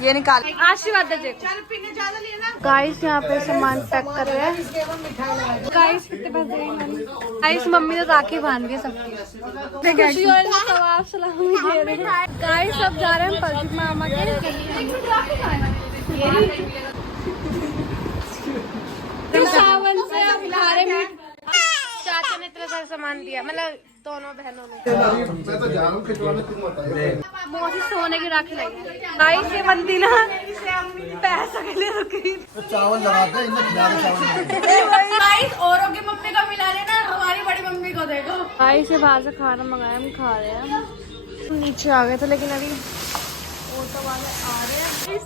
ये निकाल आशीर्वाद दे गाइस। यहाँ पे सामान पैक कर रहे हैं गाइस। कितने पैसे गाइस? मम्मी तो राखी बांध रही है सबकी। खुशी और सवाब सलामी दे रहे हैं गाइस। सब जा रहे हैं प्रदीप मामा के। सावन से हम खा रहे मीट। चाचा ने इतना सारा सामान दिया, मतलब दोनों बहनों ने। मौसी सोने की राखी लगी गाइस। ये बंदी ना पैसा के लिए रुकी। चावल लगाते हैं गाइस। औरों की मम्मी को मिला लेना, हमारी बड़ी मम्मी को देखो। गाइस से बाहर से खाना मंगाया, हम खा रहे हैं। हम नीचे आ गए थे लेकिन अभी ऑटो वाले आ रहे हैं।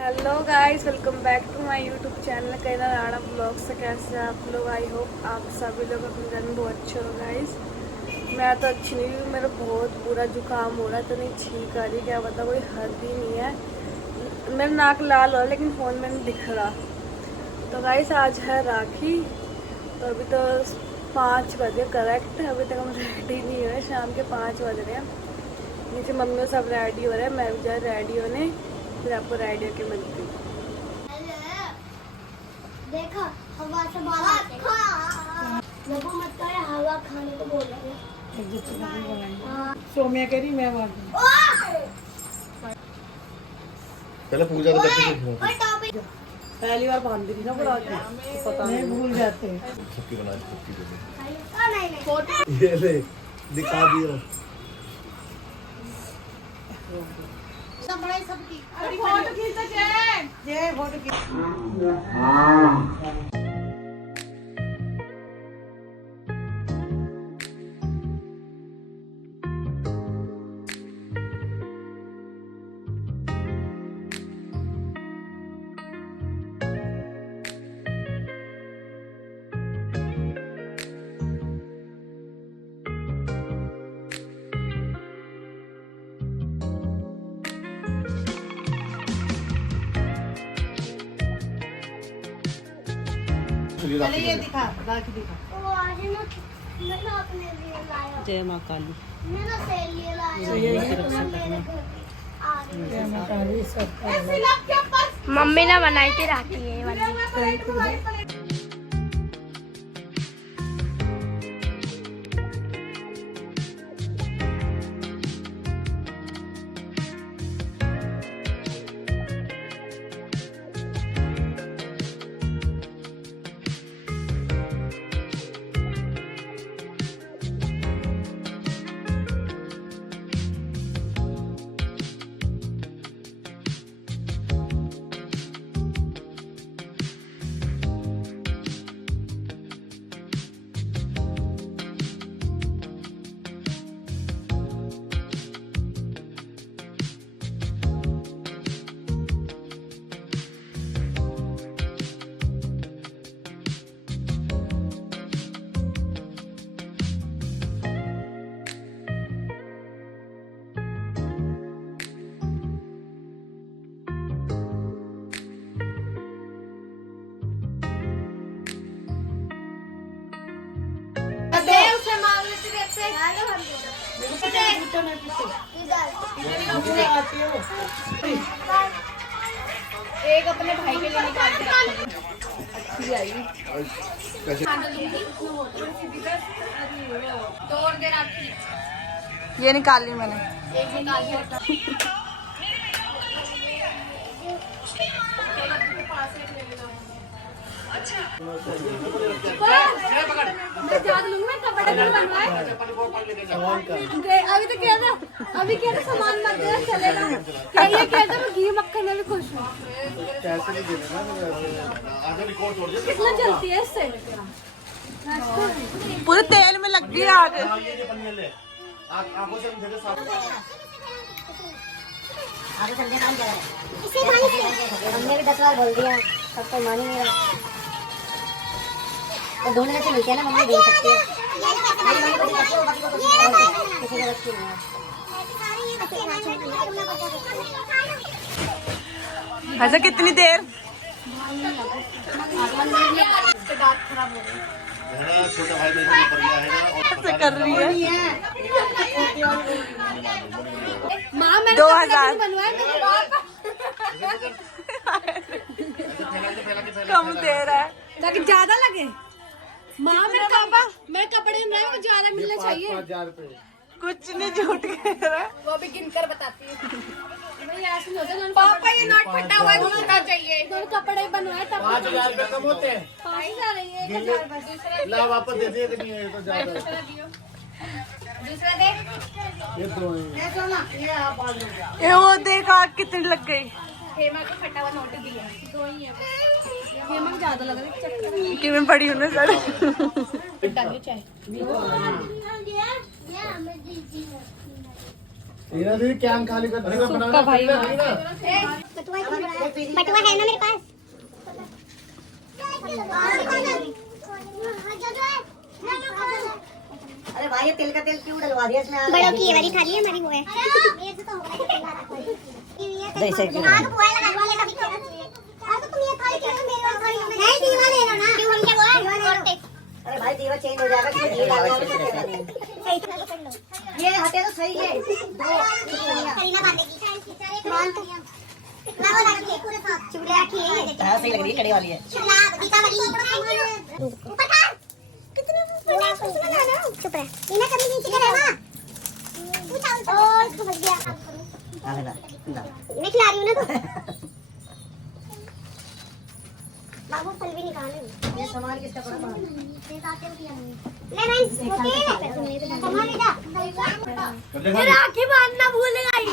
Hello guys, welcome back to my YouTube channel Kaila Rana blogs. से कैसे हैं आप लोग? आई होप आप सभी लोग अपने घर में बहुत अच्छे हो गाइस। मैं तो अच्छी नहीं हूँ, मेरा बहुत बुरा जुकाम हो रहा है, तो नहीं छींक आ रही, क्या पता कोई हद ही नहीं है। मेरा नाक लाल हो रहा है लेकिन फ़ोन में नहीं दिख रहा। तो गाइस आज है राखी, तो अभी तो 5 बजे करेक्ट, अभी तक हम रेडी नहीं हुए। शाम के 5 बज रहे हैं। नीचे मम्मी सब रेडी हो रहे हैं, मैं भी जा रेडी होने, फिर आपको रेडी होके मिलती हूँ। देखा हवा से बाहर लोगों मत कर, हवा खाने को बोल रहे हैं। सोमिया कह रही मैं बांध पहले पूजा तो करते थे। पहली बार बांध दी ना बड़ा के, पता नहीं भूल जाते हैं। सबकी बनाई सबकी दे नहीं ये ले दिखा दिया। सब बड़ा सबकी फोटो खींच जय फोटो खींच। पहले ये दिखा राखी दिखा। वो आज ना मैंने अपने लिए लाया। जय माँ काली। मैंने सेल लिए लाया। जय माँ काली सब। मम्मी ने बनाई थी राखी ये वाली। एक अपने भाई के लिए निकाल के तोड़ दे राखी। ये निकाल ली मैंने। एक निकाल के अभी तो कह रहा, अभी कह रहा सामान मत देना चलेगा। क्या ये कहता मैं घी मक्खन में भी खुश हूँ। कितना जलती है इससे? पूरे तेल में लग गई आग। हमने भी 10 बार बोल दिया, सब तो मान ही नहीं रहा। तो ढूंढने से मिलती है ना, मम्मी ढूंढ सकती है। किसी को रखती नहीं है। अच्छा कितनी देर? दांत खराब हो गए। छोटा भाई मेरे ऊपर गया है ना, कर रही है। माँ मैंने 2000 कम दे रहा है ताकि ज्यादा लगे। माँ मेरे कपड़े में ज्यादा मिलना चाहिए। 5000 रुपए कुछ नहीं झूठ कह रहा है। वो भी गिनकर बताती है। पापा ये नोट फटा हुआ है, दूसरा चाहिए। दोनों कपड़े बनवाए तब 5000 रुपए कम होते हैं। 5000 है ये 1000 बस। ला वापस दे दिए कि नहीं है तो ज्यादा है। दूसरा दे। ये दो हैं। ये वो देख आग कितनी लग गई। हेमा को फटा हुआ नोट दिया। दो ही है। हेमा को ज्यादा लग रहा है। कि मैं पड़ी हूँ ना सर। डालिए चाय। ये दीदी क्या खाली कर देगा सुक्का भाई बटुआ है ना मेरे पास। अरे भाई ये तिल का तेल क्यों डलवा दिया इसमें? बड़ों की ये वाली थाली है हमारी वो है। जैसे कि हाँ तो पोहा लगा वाले कभी क्या? हाँ तो तुम ये थाली क्यों मेरे वाली थाली में? नहीं दीवा ले लो ना। क्यों हम क्या बोला? अरे भाई दीवा चेंज हो जाएगा कि ये डालना है। ये हटे तो सही है। करीना बांधेगी। मान तो लगाओ लगा के पूरे साथ चुड़िया की है। हाँ सही लग रही है, कड़ी वाली है। चुला दीपावली ऊपर का कितने कुछ बना ना। चुप रह नीना कभी नीचे करे ना। ओ इसको बच गया। हाँ ना मैं खिला रही हूँ ना तो। बाबू फल भी निकाले। ये सामान किसका पड़ा बाहर? नहीं सामान इधर। राखी बांधना भूल गई।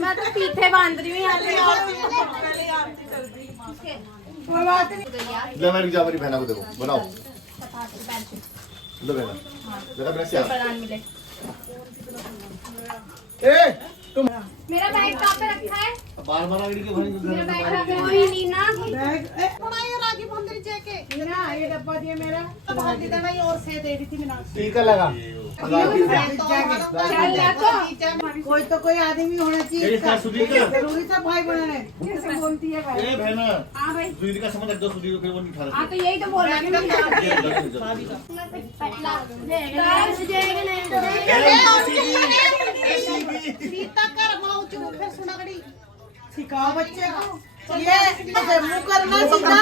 मैं तो पीठे बांध रही हूँ यहाँ पे। ले मेरी जा मेरी बहना को देखो बनाओ। लो बहना बेटा मेरे से प्रदान मिले। ए तुम मेरा बैग कहाँ पे रखा है? बार बार आगे क्यों मेरा घर बैग रखा है। कोई नहीं ना। टीका लगा कोई तो कोई आदमी होना चाहिए। सुधीर का जरूरी था भाई बनाने। कैसे बोलती है भाई? ए बहना सुधीर का समझ रख दो सुधीर को फिर वो नहीं खा हाँ तो यही तो बोल रही सिखाओ बच्चे को। ये मुंह करना सीधा।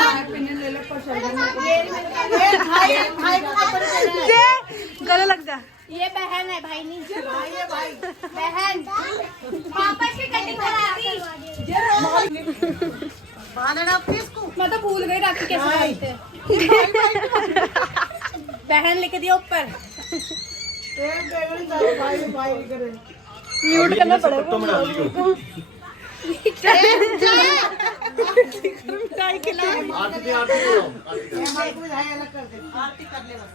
ये भाई को कपड़े देना है। गले लग जा। ये बहन है भाई नहीं। भाई है भाई। बहन पापा की कटिंग करा दी। बांधना किसको? मैं तो भूल गई राखी कैसे बांधते हैं। बहन लिख दिया ऊपर। भाई भाई करे। म्यूट करना पड़ेगा। मिठाई खिलाए। आरती आरती हमारे को भाई अलग कर दे। आरती कर ले बस।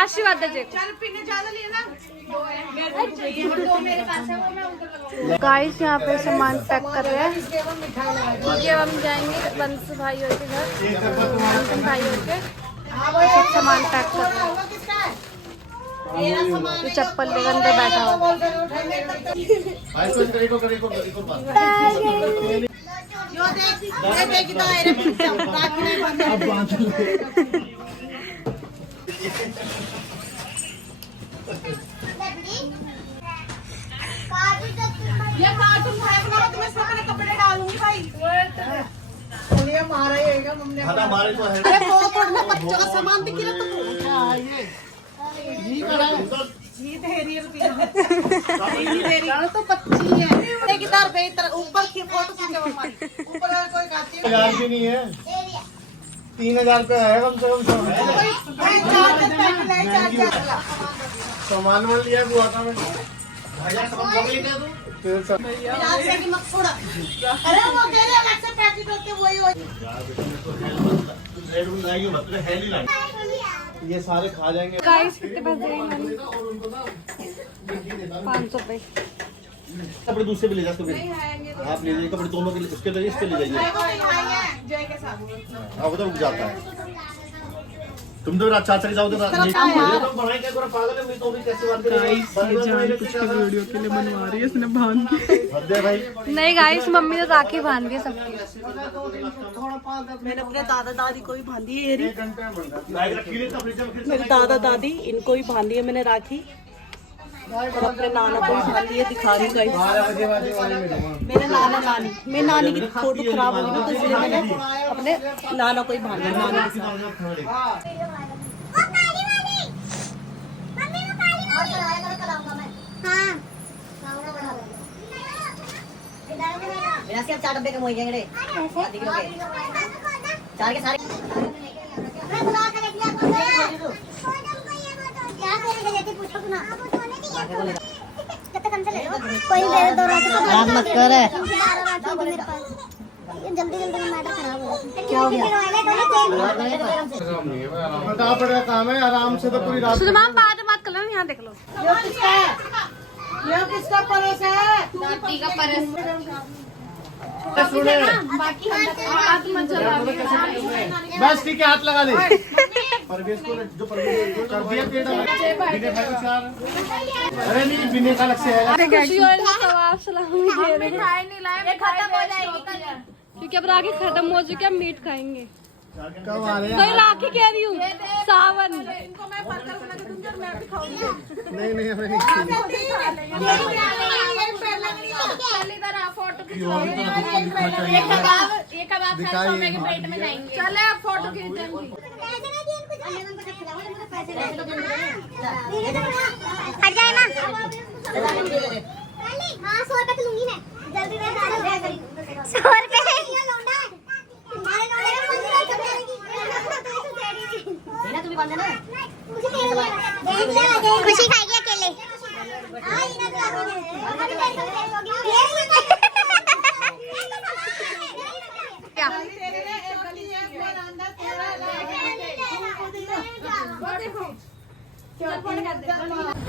आशीर्वाद दीजिए। गाइस यहाँ पे सामान पैक कर रहे हैं। ये हम जाएंगे बंस भाई और के घर। भाई और के सब सामान पैक कर रहे हैं। ये चप्पल लेकर अंदर बैठा हुआ। भाई तो करेको करेको करेको बात जो देख दायरे में राखी नहीं बांधे। अब बांध ले ये कार्टून भाई बना तो मैं इसमें अपने कपड़े डालूंगी भाई। चलिए मारा ही होगा मम्मी। खाना हमारे तो है। अरे वो तो बच्चों का सामान दिख रहा तो ये जी करा जी दे रही है रुपया। जी दे रही है तो 25 है। एक इधर पे इधर ऊपर की फोटो खींचो हमारी। ऊपर वाला कोई खाती है। 1000 भी नहीं है 3000 रुपए है कम से कम। भाई 4 दिन पहले ले 4 सामान वाल लिया हुआ था मैं। भैया सामान पकड़ लिया तू फिर सब मिलाद से की मकसूद। अरे वो कह रहे अलग से पैकेट होते वही यार बेटा मैं तो हेल रेड बनाई हूं मतलब हेल ही नहीं ये सारे खा जाएंगे। गाइस कितने पैसे देंगे? और उनको ना 500 रुपए। कपड़े दूसरे पे ले जा कपड़े आप ले जाइए कपड़े दोनों के लिए उसके लिए इसके ले जाइए जय के साथ। अब उधर रुक जाता है तुम तो चाचा के जाओ तो तरफ आओ यार। तुम बनाए क्या पूरा पागल है मैं तो भी कैसे बात करें कुछ वीडियो के लिए बनवा रही है इसने बांध हद भाई नहीं गाइस, मम्मी ने राखी बांध दी सबकी। मैंने अपने दादा दादी को भी बांधी है, ये लाइट रखी हुई है फ्रिज में फिर मेरे दादा दादी इनको भी बांधी है मैंने राखी, और अपने नाना को भी बांधी है, दिखा रही हूँ गाइस। 12 बजे वाले मेरे नाना नानी, मेरी नानी की फोटो खराब हो गई ना, तो इसलिए मैंने अपने नाना को ही बांधा, नाना के साथ। मेरा सिर्फ 4 डब्बे कम हो जाएंगे आधे किलो के 4 के सारे मैं बुला कर लेती हूं क्या करेंगे लेते पूछो ना कितना कम से ले कोई दे दो रात को आराम मत कर जल्दी जल्दी मैटर खराब हो क्या हो गया बता पड़ेगा काम है आराम से तो पूरी रात सुधमान बाद में बात कर लो, यहाँ देख लो। ये किसका है? ये किसका परस है? दादी का परस सुने बाकी हाथ मत जला बस ठीक है हाथ लगा ले परवेश को जो परवेश कर दिया पेड़ बिने भाई को 4 अरे नहीं बिने का अलग से है खुशी और सवाब सलाम दे रहे हैं खाए नहीं लाए, खत्म हो जाएगी कल। क्योंकि अब राखी खत्म हो चुकी है, मीट खाएंगे। कब आ रहे भाई राखी कह रही हूँ, सावन। इनको मैं बर्गर बना के दूंगी और मैं भी खाऊंगी। नहीं नहीं हमें नहीं चल इधर आ, फोटो खिंचवाओ। ये कबाब सारे सौम्या की प्लेट में जाएंगे। चले अब फोटो खींचेंगे। हट जाए ना हाँ 100 रुपए तो लूंगी मैं जल्दी में 100 रुपए तुम्हें कौन देना खुशी खाएगी अकेले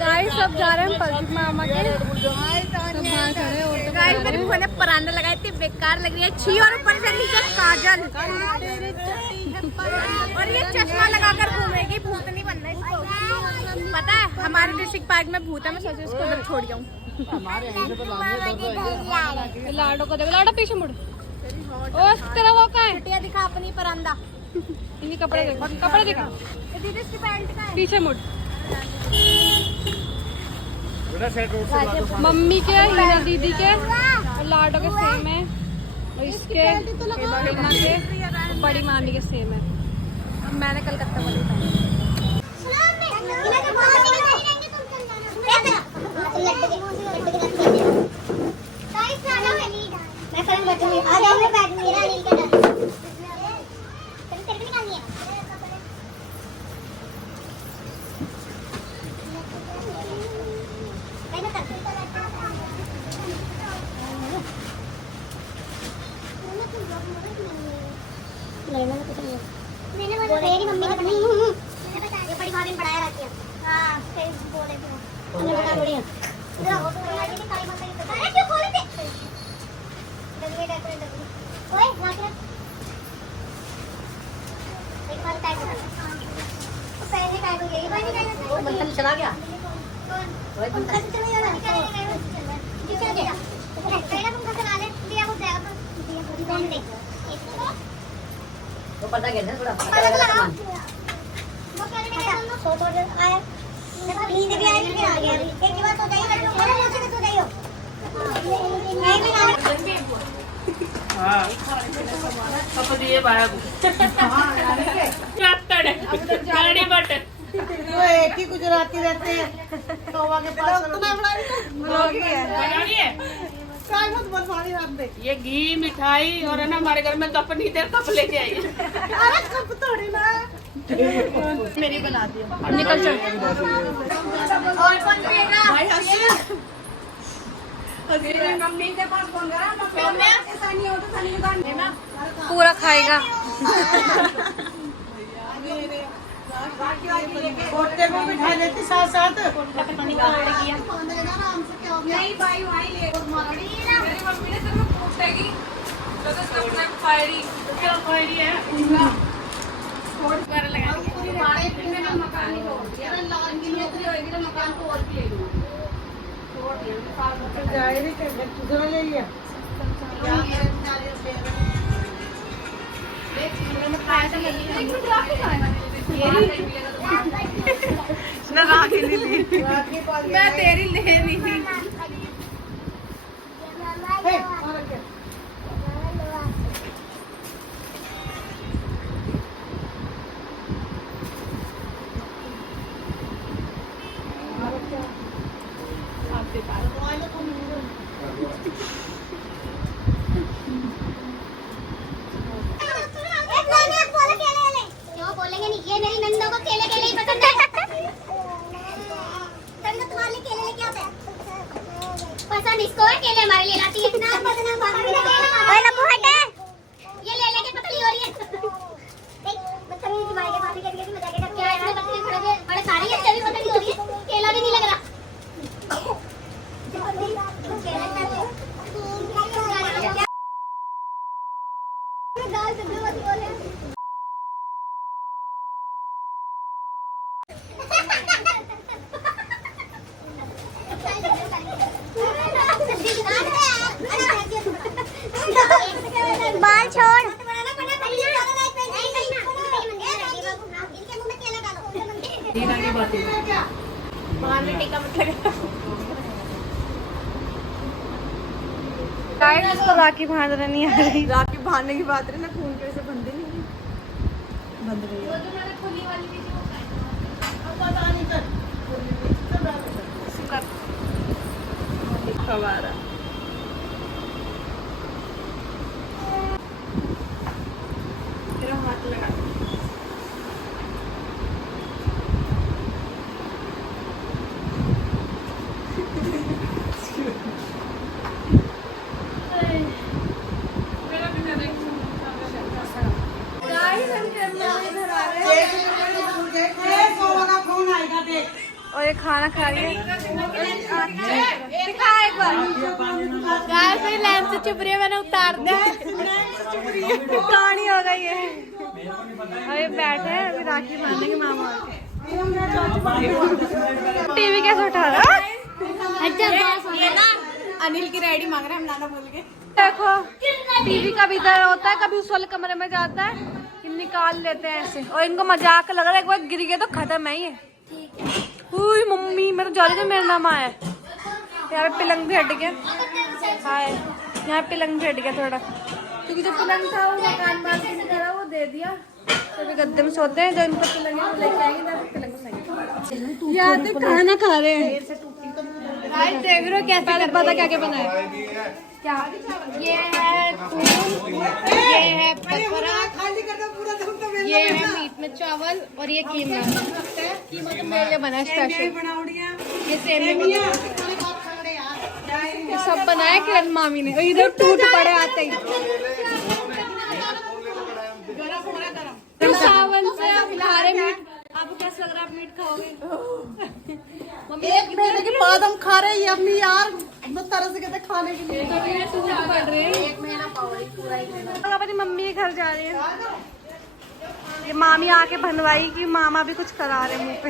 गाइस अब जा रहे हैं परदीप मामा के। गाइस मेरी बुआ ने परांदा लगाई थी, बेकार लग रही है, छी, और ऊपर से नीचे काजल और ये चश्मा लगाकर घूमेगी, भूत नहीं बनना इसको। पता है हमारे डिस्ट्रिक्ट पार्क में भूत है, मैं सोचा इसको उधर छोड़ जाऊँ। लाडो को देखो, लाडो पीछे मुड़। ओ तेरा वो कहाँ है? दिखा अपनी परांदा। इनके कपड़े देखो, कपड़े दिखा, दीदी इसकी पैंट का है। पीछे मुड़। मम्मी के, हीना दीदी के और लाडो के सेम है, और इसके हीना के बड़ी मामी के सेम है। मैंने कलकत्ता वाली पहनी। मेरी मम्मी ने नहीं ये बड़ी भाभी ने पढ़ाया रखी है हां फिर बोले थे हमने बता बढ़िया इधर हो तो लगी थी काली मम्मी ने अरे क्यों खोले थे जल्दी डेकोरेट कर ओए लाके एक बार टाइप कर तो पहले टाइप हो गई भाई टाइप वो बंतन चला गया ओए बंतन चला गया किसे गया पहले तुम घर चला ले दिया वो जाएगा तो दिया पूरी बहन ने वो पता कैसे थोड़ा पता लगा वो कहने में हम फोटो आया नींद भी आई फिर आ गया एक बार तो जाइए मेरे मुंह से तो जाइयो मैं भी ना हां अब दिए बाया गाड़ी बट वो एक ही गुजराती रहते हैं तोवा के पास काय मत बनवानी रात में ये घी मिठाई और है ना हमारे घर में तो अपनी देर कप लेके आई अरे कप थोड़ी ना मेरी बना दिया निकल चल। और कौन पिएगा? भाई हंसी मम्मी के पास फोन करा ऐसा नहीं होता सानी दुकान है ना पूरा खाएगा। कोटे में बिठा लेती साथ साथ नहीं भाई वहीं ले मेरी मम्मी ने तेरे को पूछेगी तो इसका फायरी क्या फायरी है फोड़ कर लगा मैं तेरी ले रही थी। बोलेंगे नहीं, ये मेरी नंदों को केले केले ही पसंद है। नंदो तुम्हारे लिए केले लेके आते हैं। पसंद इसको है, केले हमारे लिए लाती है। ना पसंद ओए लपू हटे, ये ले लेके पतली हो रही है। देख बदतमीजी मारेगा, भाभी कहती है मजाक करके क्या है, बतली बड़े सारे ये चली पतली हो रही है, केला भी नहीं लग रहा। दाल सब्जी मत बोले। बाल छोड़। गाइस तो राखी बांधने नहीं आ रही। राखी बांधने की बात रही ना, खून की वजह से बंधे नहीं बंध रही है। फवारा तेरा हाथ लगा। और ये खाना खा रही है। दिखा एक बार। गाइस मेरी लेंस से चुप रही है, मैंने उतार दिया। कहानी हो गई है। और ये बैठे हैं अभी राखी बांधने के मामा आके। टीवी कैसे उठा रहा? ये ना अनिल की रेडी मांग रहे हैं, हम लाना भूल गए। देखो टीवी कभी इधर होता है, कभी उस वाले कमरे में जाता है, निकाल लेते हैं ऐसे। और इनको मजाक लग रहा है, एक बार गिर गया तो खत्म है ये। हुई मम्मी मैं तो जा रही थी, मेरा नाम आया। यहाँ पे पिलंग भी हट गया। हाय यहाँ पिलंग भी हट गया थोड़ा, क्योंकि जो पिलंग था वो मकान मालिक ने करा, वो दे दिया। तो गद्दे में सोते हैं, जो इनको पिलंग है वो लेके आएंगे, जब पिलंग सही। यहाँ पे खाना खा रहे हैं। देख रहे हो कैसे? पता क्या क्या बनाया? क्या ये है फूल, ये है पकौड़ा, ये है मीट में चावल और ये कीमा। कीमा तो मेरे लिए बना स्पेशल। ये सेमिया ये सब बनाया किरण मामी ने। इधर टूट पड़े आते ही। सावन से आप खा रहे मीट, आपको कैसा लग रहा है? आप मीट खाओगे? एक महीने के बाद हम खा रहे हैं अम्मी यार, मैं तरस गए थे खाने के लिए। टूट पड़ रहे हैं। एक महीना पाओगी पूरा ही महीना। अपनी मम्मी के घर जा रही है। ये मामी आके बनवाई कि मामा भी कुछ करा रहे मुंह पे।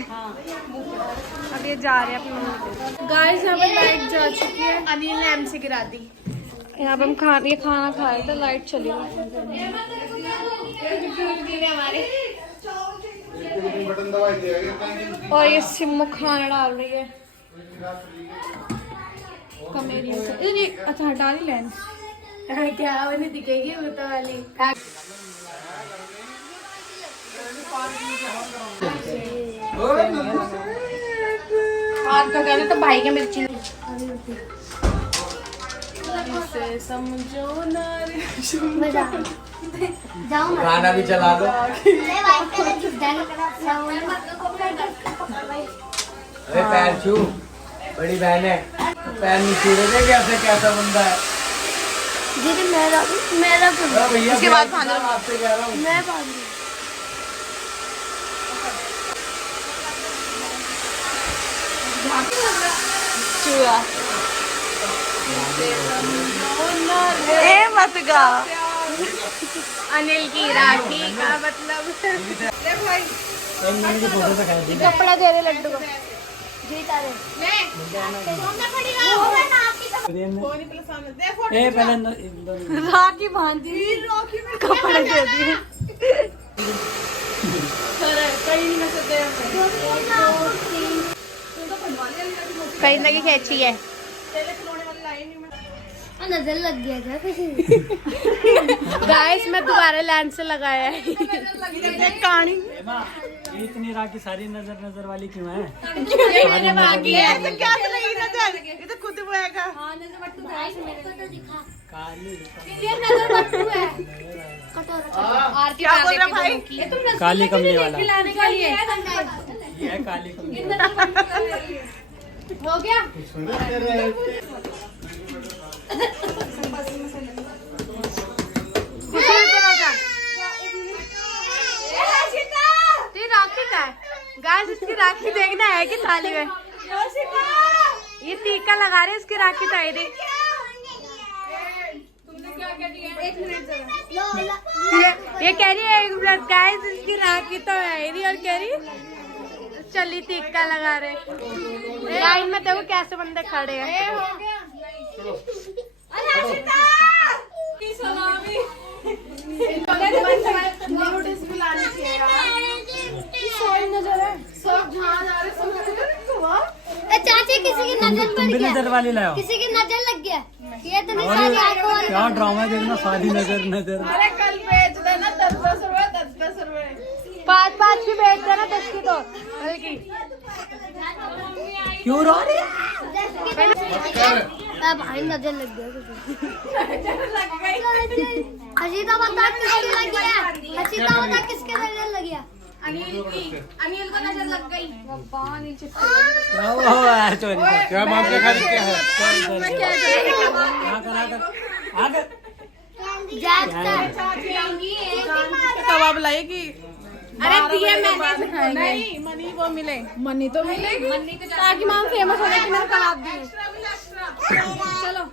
अब ये जा रहे हैं अपनी मम्मी के। गाइस यहाँ पे लाइट जा चुकी है, अनिल ने एमसी गिरा दी। यहाँ पे हम ये खाना खा रहे थे, लाइट चली गई। हमारे और ये सिम्मो खाना डाल रही है कमेरी से। अच्छा हटा दी लेंस। क्या वो नहीं दिखेगी वो तो वाली। हाथ तो कहना तो भाई के मिर्ची से समझो ना गाना भी चला दो। अरे पैर छू, बड़ी बहन है, पैर नहीं छू रहे थे। कैसे कैसा बंदा है दीदी? मेरा भैया? उसके बाद खाना आपसे कह रहा हूँ। मैं बांध चूहा। ए मत गा। अनिल की राखी का मतलब कपड़ा दे रहे लड्डू को। राखी बांधी कपड़े दे दिए कहीं ना कहीं खेची है। नजर लग गया था किसी गाइस मैं दोबारा लेंस से लगाया है। कहानी ये इतनी राखी सारी नजर नजर वाली क्यों है? मेरे बाकी है। क्या लगी नजर ये तो खुद बोएगा काली आरती क्या बोल रहा भाई काली कमली वाला खिलाने के लिए ये है काली कमली। हो गया। तेरी राखी का है गाइस इसकी राखी देखना है कि थाली में ये टीका लगा रहे इसकी राखी तो आई थी ये कह रही है एक मिनट गाइस इसकी राखी तो आई थी और कह रही चली टीका लगा रहे लाइन में देखो कैसे बंदे खड़े हैं चाची किसी की नजर तुम पड़ भी गया नजर वाली लाओ। किसी की नजर लग गया ये तो नहीं सारी आंखों वाली क्या ड्रामा देखना सारी नजर नजर। अरे कल बेच देना 10-10 रुपए 10-10 रुपए 5-5 की बेच देना 10 की तो बल्कि क्यों रो रही है? भाई नजर लग गया हसीता बता किसके लग गया हसीता बता किसके नजर लग गया अनिल को नजर लग गई। चोरी क्या मामला क्या है? आगे कबाब लाएगी अरे दिए मैंने नहीं मनी वो मिले मनी तो मिलेगी ताकि माम फेमस होने की मैंने कबाब दी चलो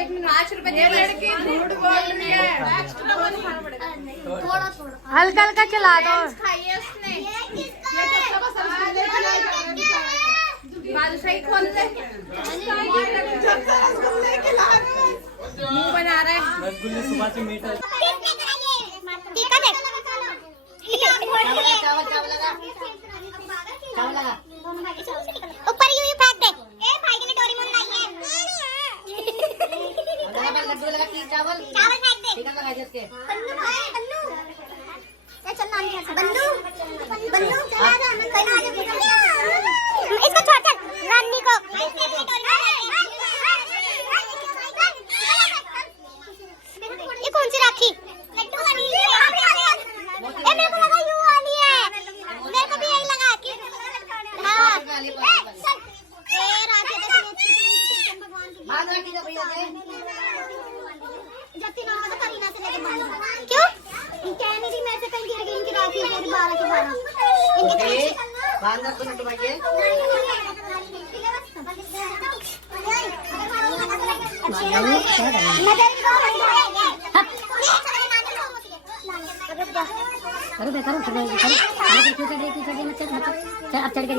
1 मिनट 5 रुपए दे लड़के झूठ बोल रही है। थोड़ा थोड़ा हल्का हल्का चला दो खाइए उसने बादशाही खोल दे मुंह बना रहा है। रसगुल्ले सुबह से मीठा टीका देख ऊपर यूं फेंक दे ए भाई के लिए डोरेमोन लाई है चावल फेंक दे बन्नू भाई बन्नू ये चल नाम क्या बन्नू बन्नू चला जा कहना आजा इसको छोड़ चल रानी को ये कौन सी राखी लड्डू वाली ए मेरे को लगा यूं वाली है मेरे को भी यही लगा कि हां ए राखी तो अच्छी थी भगवान की मान राखी तो भैया दे जत्ती मामा तो करीना से लेके बांध क्यों कह नहीं थी मैं से कहीं गिर गई इनकी राखी मेरी 12 के 12 इनके बांध रखो ना तुम्हारे अरे बेकार चल क्यों चढ़ रही मत चल अब चढ़ गई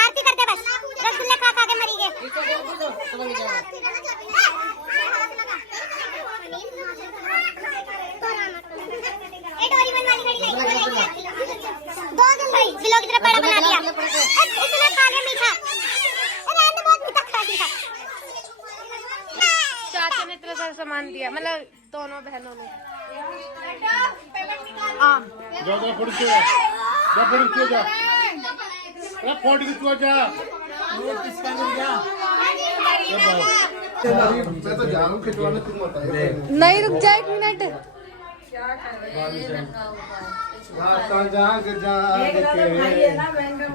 आरती करते बस रसगुल्ले खा खा के मरी गए दो दिन भाई दिलों की तरफ बड़ा बना दिया इसने खा लिया मीठा अरे अंदर बहुत मीठा खा दिया चाचा ने इतना सारा सामान दिया मतलब दोनों बहनों ने जा जा फोड़ के जा फोड़ के जा अरे फोड़ के तू जा ये किसका मिल गया? मैं तो जा रहा हूं खिंचवाने तुम बताइए नहीं रुक जा 1 मिनट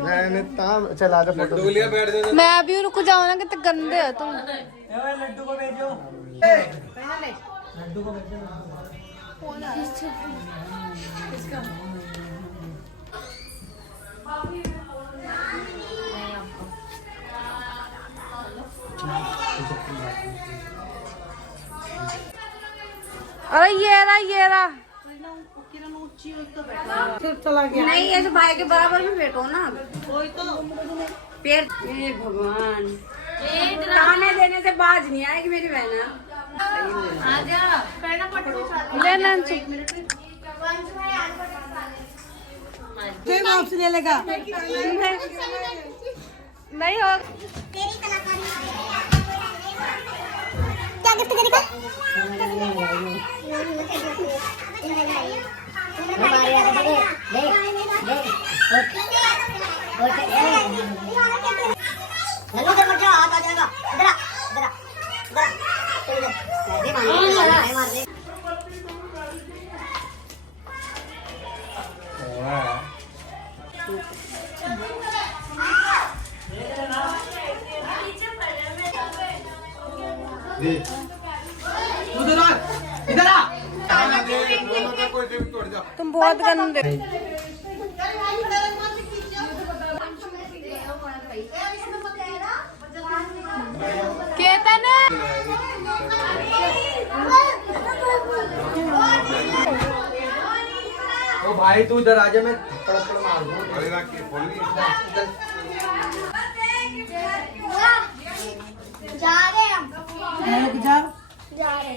मैंने ताम चला दे फोटो मैं अभी रुक जाऊँ ना कितने गंदे हो तुम लड्डू को भेजो लड्डू को भेजो अरे ये रहा नहीं ऐसे भाई के बराबर में बैठो ना। कोई तो पैर। हे भगवान, ताने देने से बाज नहीं आएगी मेरी बहना। लेना आपसे ले लेगा नहीं हो। तेरी कलाकारी क्या गिफ्ट देने का हाथ आ जाएगा। इधर आ। तुम बहुत गंदे। केतन ओ भाई तू इधर आजा, मैं थप्पड़ मार दूं। जा रहे हम जा रहे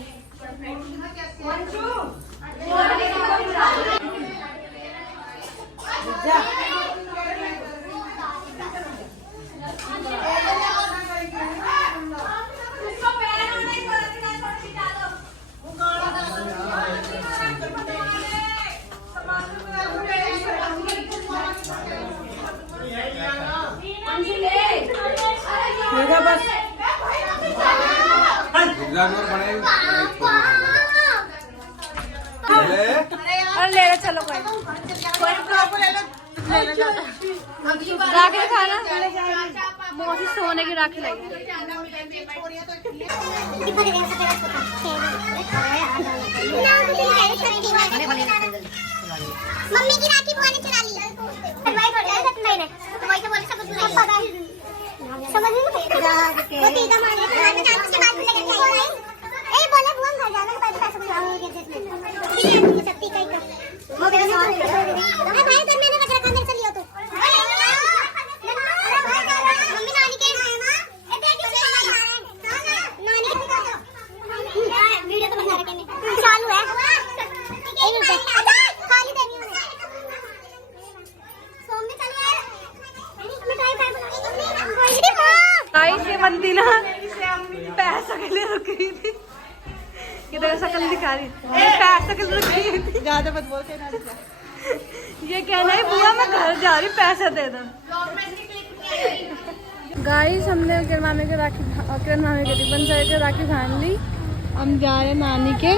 और ले लो, चलो कोई राखी खाना। मौसी सोने की राखी लगी। मम्मी की राखी बुआ ने चुरा ली। वही तो बोले सब पता है। समझ नहीं वो तीजा मारने के बाद उसके बाद लेकर के आई। ए बोले बुआ घर जाना के पैसे बुलाओगे सत्ती कहीं का वो मेरा साथ है भाई। तो मैंने रख रखा मेरे से लियो तू। मम्मी नानी के ए बेटी से नानी के वीडियो तो बना रखे मैं चालू है। खाली देनी है सोमने चलो यार मिठाई खाए गाइस ये बंदी ना पैसा के लिए रुक गई थी। किधर शक्ल दिखा रही, पैसा के लिए रुक गई थी। ज्यादा मत बोलते ना। ये कहना है बुआ मैं घर जा रही, पैसा दे दो। गाइस हमने किरण मामी के रिबन साइड के राखी बांध ली। हम जा रहे नानी के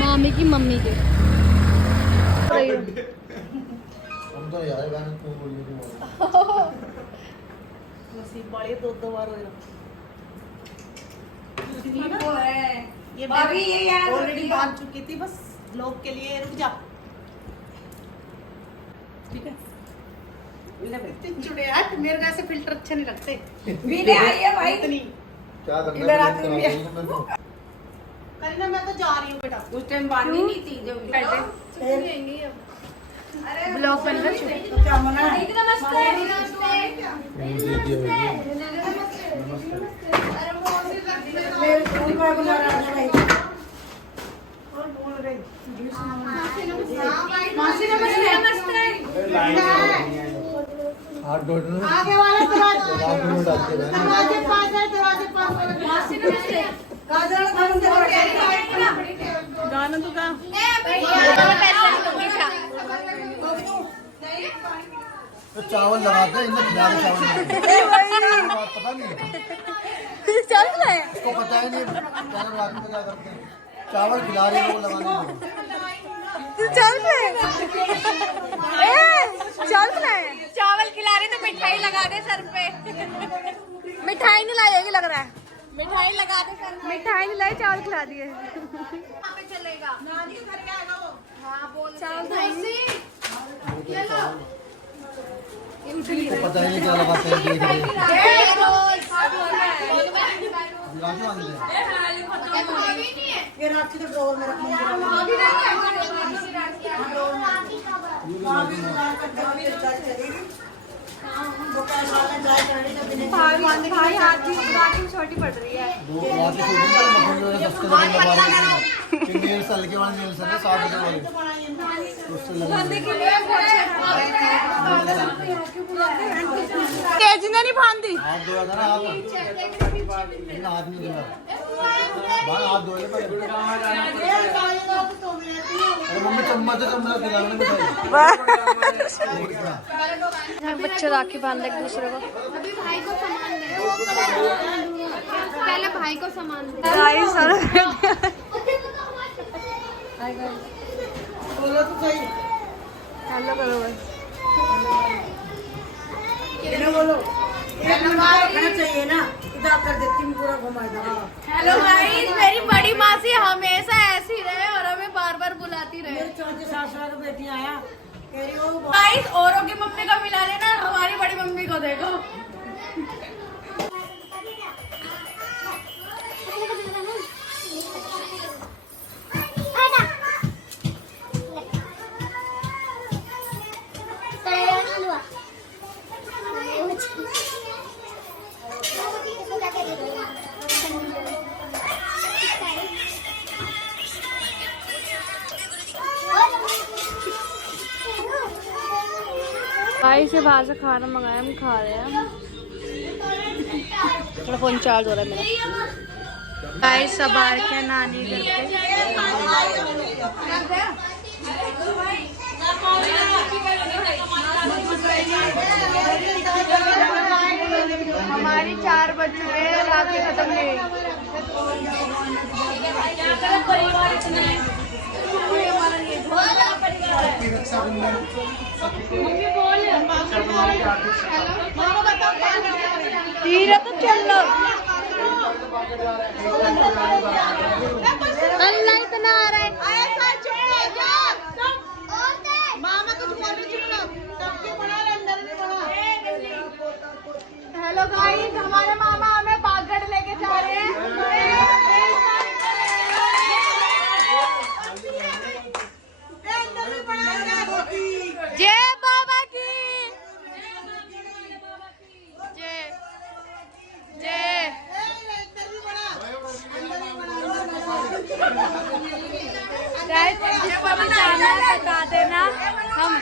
मामी की मम्मी के। हम तो यार गाना तू बोलिए बड़े दो बार ये भाभी ये यार ऑलरेडी बांध चुकी थी, बस लोग के लिए रुक जा। ठीक है जुड़े यार, मेरे जैसे फिल्टर अच्छे नहीं लगते। वीडियो आई है भाई। इतनी क्या करना इधर है आके करीना मैं तो जा रही हूँ बेटा। उस टाइम बांधी नहीं थी जब ब्लॉग बनकर हाथ जोड़ना आगे वाला दरवाजे पास है, दरवाजे पास। गाना तो का तो चावल लगाते हैं, इनमें खिला दे चावल पता नहीं चल रहे इसको पता ही नहीं चावल रात में क्या करते हैं। चावल खिला रहे हैं वो लगाने चल रहे चावल खिला रहे तो मिठाई लगा दे सर पे। मिठाई नहीं लाएगी लग रहा है। मिठाई लगा दे सर पे। मिठाई नहीं लाई, चावल खिला दिए। चलेगा नानी के घर के आएगा वो। हाँ बोल चावल ये लो। इसको पता ही नहीं क्या लगाते हैं। देख रहे ये राखी तो ड्रॉवर में रखना। भाई हाथ की छोटी पड़ रही है। साल के बाद नेल्स है 7 बजे वाले उससे तेजी ने नहीं बांधी। हाथ धोया था ना हाथ नहीं धोया हाथ धोए पर अरे मम्मी चम्मच खिलाने में बच्चे राखी बांध एक दूसरे को। अभी भाई को सामान दे, पहले भाई को सामान दे। गाइस बोलो तो सही। हेलो करो भाई। बोलो चाहिए ना इधर कर देती हूँ पूरा घुमा दो। हेलो गाइस, मेरी बड़ी मासी हमेशा ऐसी रहे और हमें बार बार बुलाती रहे। चौथी सासुरा का बेटी आया गाइस औरों की मम्मी को मिला लेना, हमारी बड़ी मम्मी को देखो। भाई से बाहर से खाना मंगाया, हम खा रहे हैं। थोड़ा फोन चार्ज हो रहा है मेरा। भाई सब आ रखे हैं नानी घर पे। हमारी 4 बज चुके हैं, राखी खत्म नहीं हुई। धीरे तो चल लो। अल्लाह इतना आ रहा है। मामा कुछ बोल रही थी ना, सबके बना रहे अंदर में बना। हेलो गाइस, हमारे मामा हमें बागड़ लेके जा रहे हैं। जय बाबा की जय जय। गाइस जिसको भी जाना है बता देना। हम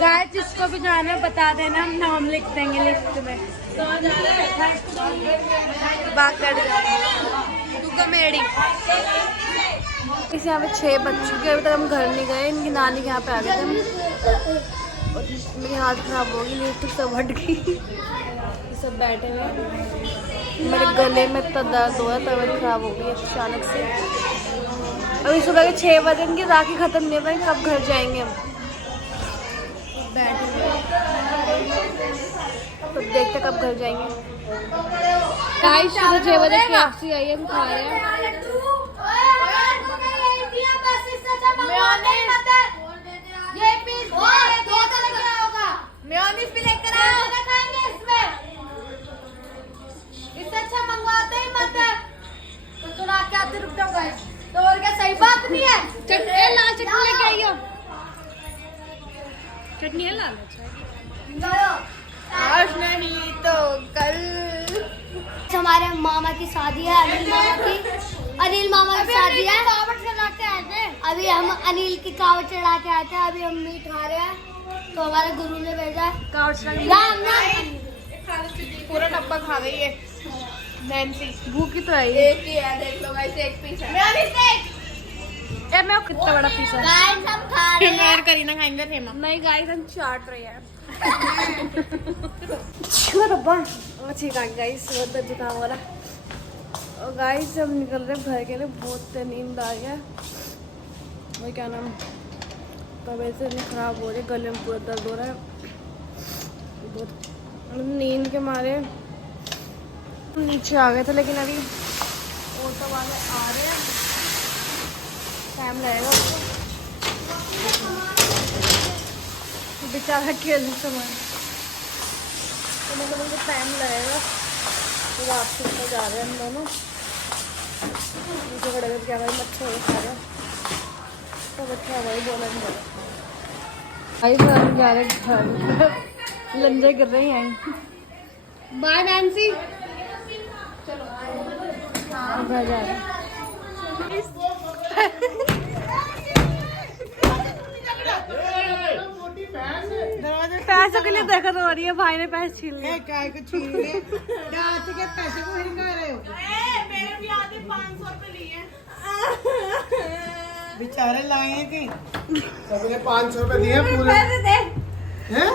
गाइस जिसको भी जाना है बता देना, हम नाम लिख देंगे लिस्ट में। बागड़ मेड़ी इस यहाँ पे 6 बज चुके, अभी तक हम घर नहीं गए। इनकी नानी के यहाँ पे आ गए थे और मेरी हाथ खराब हो गई, लिपस्टिक सब हट गई। ये सब बैठे हुए, मेरे गले में इतना दर्द हुआ, तबीयत खराब हो गई अचानक से। अभी सुबह के 6 बजे, इनकी राखी खत्म नहीं हुई, कब घर जाएंगे हम। बैठे हुए तो देखते कब घर जाएंगे। गाइस सुबह 6 बजे KFC आई है, हम खा रहे हैं। मेयोनीज भी लेकर आओ, खाएंगे इसमें। इससे अच्छा मंगवाते ही मत है तो चुरा के आते। रुक जाओ गाइस, तो और क्या सही बात नहीं है। चटनी लाल चटनी लेके आइयो। चटनी है लाल। आज नहीं तो कल हमारे मामा की शादी है, अनिल मामा की शादी है। कावड़ चढ़ा के आए थे। अभी हम अनिल की कावड़ चढ़ा के आए थे। अभी हम मीट खा रहे हैं, तो हमारे गुरु ने भेजा है कावड़ चढ़ा के राम राम। पूरा डब्बा खा गई है नैन्सी। भूखी तो है ये। एक ही है, देख लो गाइस, एक पीस है। ए मैं कितना बड़ा पीस है। गाइस हम खा रहे हैं। और करीना खाएंगे थे नहीं गाइस, हम चाट रहे हैं। अच्छी गाइस, बहुत जुकाम हो रहा। और गाइस हम निकल रहे घर के लिए, बहुत नींद आ गया। और क्या नाम, तबीयत से खराब हो रही है, गले में पूरा दर्द हो रहा है बहुत। नींद के मारे नीचे आ गए थे, लेकिन अभी ऑटो वाले आ रहे हैं, टाइम लगेगा उसको। बेचारा खेलने समय तो मतलब मुझे टाइम लगेगा। तो वापसी में जा रहे हैं हम दोनों। मुझे बड़ा क्या भाई मच्छर खा रहे तो बच्चा भाई बोला नहीं भाई हम जा रहे घर लंजे कर रहे हैं। Bye Nancy. घर जा रहे हैं। पैसों के लिए देखो तो हो रही है। भाई ने पैसे छीन लिए। काय को छीन लिए जाते के पैसे को हिंगा रहे हो। मेरे भी आधे 500 रुपए लिए बेचारे लाए हैं कि सबने 500 रुपए दिए पूरे। पैसे दे हैं?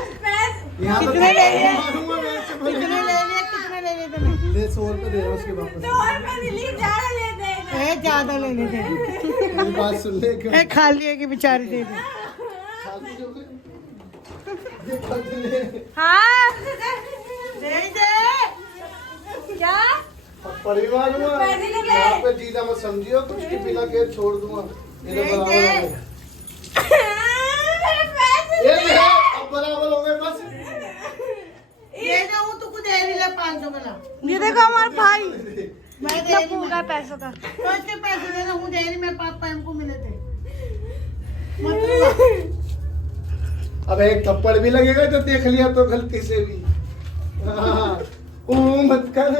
यहाँ तो कितने ले लिए? मारूंगा मैं इससे बोले। कितने ले लिए तूने? ले 100 रुपए दे उसके वापस। ज्यादा ले लेते मेरी बात सुन ले क्यों? खा लिए कि बेचारे दे दे। हाँ दे दे क्या परिवार हुआ यहाँ पे जीजा मत समझियो कुछ की पिला के छोड़ दूंगा मेरे बराबर हो गए। ये ले, अब बराबर हो गए बस। ये जाऊँ तो कुछ दे रही ले 500 वाला। ये देखो हमारा भाई मैं दे इतना रही पूरा है पैसों का। तो इसके पैसे देना हूँ दे रही मैं पापा हमको मिले थे। अब एक थप्पड़ भी लगेगा जो देख लिया तो गलती से भी। हाँ, मत कर।